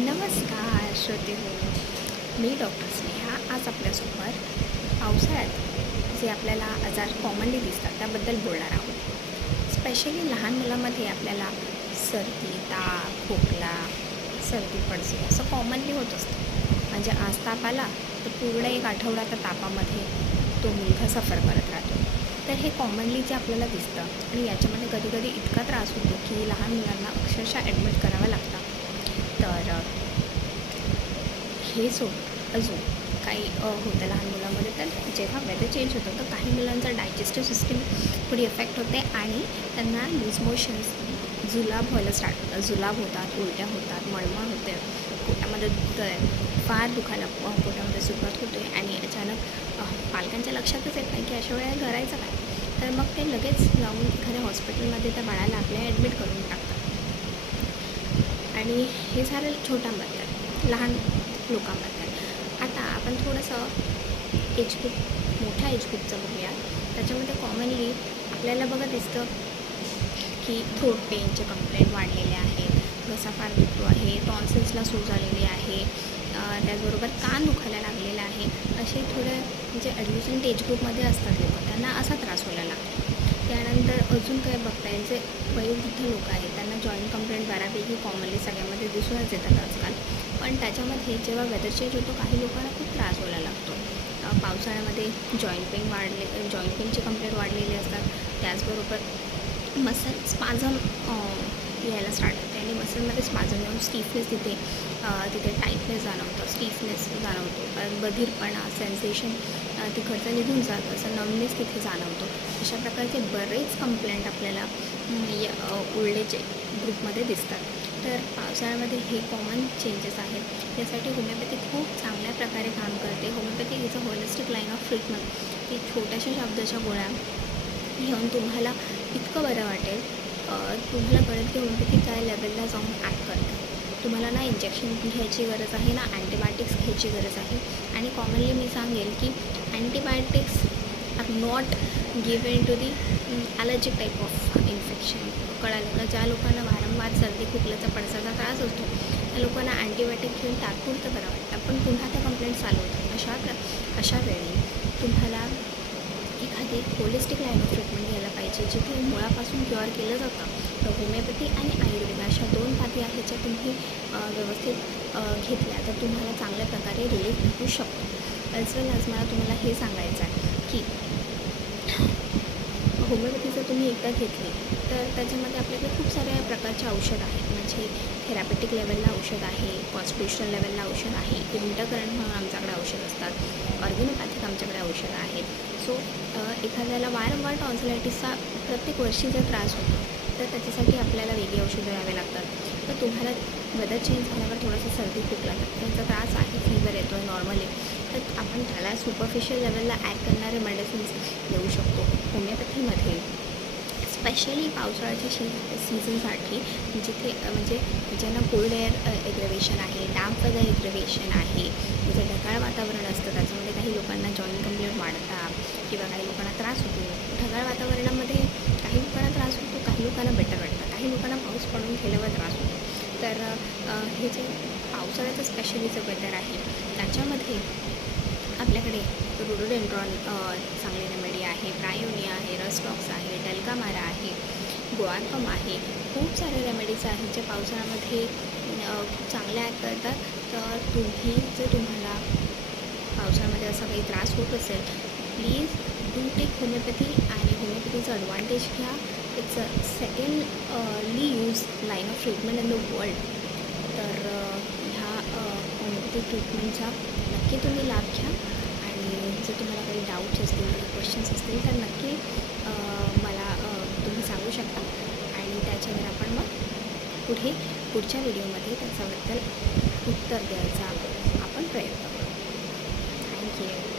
नमस्कार श्रोते हो, मी डॉक्टर स्नेहा आज आपल्यासोबत पावसाळ्यात जे आपल्याला आजार कॉमनली दिसतात त्याबद्दल बोलणार आहोत. स्पेशली लहान मुलांमध्ये आपल्याला सर्दी, ताप, खोकला, सर्दी पडसे असं कॉमनली होत असतं. म्हणजे आज ताप आला तर पूर्ण एक आठवडा त्या तापामध्ये तो मुलगा सफर करत राहतो. तर हे कॉमनली जे आपल्याला दिसतं आणि याच्यामध्ये कधी कधी इतका त्रास होतो की लहान मुलांना अक्षरशः ॲडमिट करावं लागतं. तर हे अजून काही होतं लहान मुलांमध्ये. तर जेव्हा वेदर चेंज होतं तर काही मुलांचं डायजेस्टिव्ह सिस्टीम थोडी इफेक्ट होते आणि त्यांना लूज मोशन्स, जुलाब होतात, उलट्या होतात, मळमळ होते, पोटामध्ये दुखतं आहे, फार दुखायला पोटामध्ये सुरुवात होते आणि अचानक पालकांच्या लक्षातच येत नाही की अशा वेळेला करायचं काय. तर मग ते लगेच जाऊन एखाद्या हॉस्पिटलमध्ये त्या बाळाला आपल्या ॲडमिट करून टाकतात. आणि हे झालं छोट्यांबद्दल, लहान लोकांबद्दल. आता आपण थोडंसं एज ग्रुप, मोठ्या एज ग्रुपचं बघूया. त्याच्यामध्ये कॉमनली आपल्याला दिसतं की थ्रोट पेनचे कंप्लेंट वाढलेले आहेत, घसा फार दुखतो आहे, टॉन्सिल्सला सूज आलेली आहे, त्याचबरोबर कान दुखायला लागलेला आहे. असे थोडे म्हणजे ॲडमिशंट एज ग्रुपमध्ये असतात लोक, त्यांना असा त्रास व्हायला लागतो. त्यानंतर अजून काय बघता येईल, जे वयोवृद्ध लोक आहेत त्यांना जॉईंट कंप्लेंट बऱ्यापैकी कॉमनली सगळ्यामध्ये दिसूनच येतात आजकाल. पण त्याच्यामध्ये जेव्हा वेदर चेंज होतो काही लोकांना खूप त्रास व्हायला लागतो. पावसाळ्यामध्ये जॉईंट पेनची कंप्लेंट वाढलेली असतात. त्याचबरोबर मसल स्पाझम यायला स्टार्ट होते आणि मसलमध्ये स्पाझम येऊन स्टिफनेस तिथे टाईटनेस जाणवतं, स्टिफनेस जाणवतो, बधीरपणा, सेन्सेशन तिकडचं निघून जातं, असं नमनेस तिथे जाणवतो. अशा प्रकारचे बरेच कंप्लेंट आपल्याला ओल्ड एज ग्रुपमध्ये दिसतात. तर पावसाळ्यामध्ये हे कॉमन चेंजेस आहेत. यासाठी होमिओपॅथी खूप चांगल्या प्रकारे काम करते. Homeopathy is a holistic line of treatment. ती छोट्याशा शब्दाच्या गोळ्या घेऊन तुम्हाला इतकं बरं वाटेल, तुम्हाला कळेल की होमिओपॅथी काय लेवलला जाऊन ॲक्ट करते. तुम्हाला ना इंजेक्शन घ्यायची गरज आहे ना अँटीबायोटिक्स घ्यायची गरज आहे. आणि कॉमनली मी सांगेल की antibiotics are not given to the allergic type of infection. कळालं का? ज्या लोकांना वारंवार सर्दी खोकल्याचा पडसाचा त्रास असतो त्या लोकांना अँटीबायोटिक घेऊन तात्पुरतं बरं वाटतं, पण पुन्हा त्या कंप्लेंट चालू होतात. अशा वेळी तुम्हाला एखादी होलिस्टिक लाईन ऑफ ट्रीटमेंट घ्यायला पाहिजे, जिथे मुळापासून क्युअर केलं जातं. तर होमिओपॅथी आणि आयुर्वेद अशा दोन पाती आहेत ज्या तुम्ही व्यवस्थित घेतल्या तर तुम्हाला चांगल्या प्रकारे रिलीफ भेटू शकतो. ॲज वेल ॲज मला तुम्हाला हे सांगायचं आहे की होमिओपॅथी जर तुम्ही एकदा घेतली तर त्याच्यामध्ये आपल्याकडे खूप साऱ्या प्रकारचे औषध आहेत. म्हणजे थेरापेटिक लेवलला औषध आहे, कॉन्स्टिट्युशनल लेवलला औषध आहे, इंटरकरंट म्हणून आमच्याकडे औषध असतात, ऑर्गेनोपॅथिक आमच्याकडे औषध आहेत. सो एखाद्याला वारंवार टॉन्सिलायटिसचा प्रत्येक वर्षी जर त्रास होतो तर त्याच्यासाठी आपल्याला वेगळी औषधं द्यावे लागतात. तर तुम्हाला वेदर चेंज झाल्यावर थोडासा सर्दी खोकला त्याचा त्रास आहे, फीवर येतो आहे नॉर्मली, तर आपण त्याला सुपरफिशियल लेवलला ॲक्ट करणारे मेडिसिन्स देऊ शकतो. होमिओपॅथीमध्ये स्पेशली पावसाळ्याच्या सीझनसाठी जिथे म्हणजे ज्यांना कोल्ड एअर एग्रेवेशन आहे, डॅम्प वेदर एग्रेवेशन आहे, जे ढगाळ वातावरण असतं त्याच्यामध्ये काही लोकांना जॉईंट कंप्लेंट वाढतात किंवा काही लोकांना त्रास होतो. ढगाळ वातावरणामध्ये काही लोकांना त्रास होतो, काही लोकांना बेटर वाटतं, काही लोकांना पाऊस पडून गेल्यावर त्रास होतो. तर हे जे पावसाळ्याचं स्पेशली जे वेदर आहे त्याच्यामध्ये आपल्याकडे रोडोडेंड्रॉन चांगली रेमेडी आहे, ब्रायोनिया आहे, रस्टॉक्स आहे, डेल्कामारा आहे, गुआरकम आहे. खूप सारे रेमेडीज आहेत जे पावसाळ्यामध्ये खूप चांगले ॲक्ट करतात. तर तुम्हाला पावसाळ्यामध्ये असा काही त्रास होत असेल प्लीज डू टेक होमिओपॅथी. आणि होमिओपॅथीचा ॲडव्हान्टेज घ्या. It's a secondly use line of treatment in the world. तर ह्या होमिओपॅथी ट्रीटमेंटचा नक्की तुम्ही लाभ घ्या. आणि जर तुम्हाला काही डाऊट्स असतील, काही क्वेश्चन्स असतील तर नक्की मला तुम्ही सांगू शकता आणि त्याच्यावर आपण मग पुढच्या व्हिडिओमध्ये त्याच्याबद्दल उत्तर द्यायचा आपण प्रयत्न करू. थँक्यू.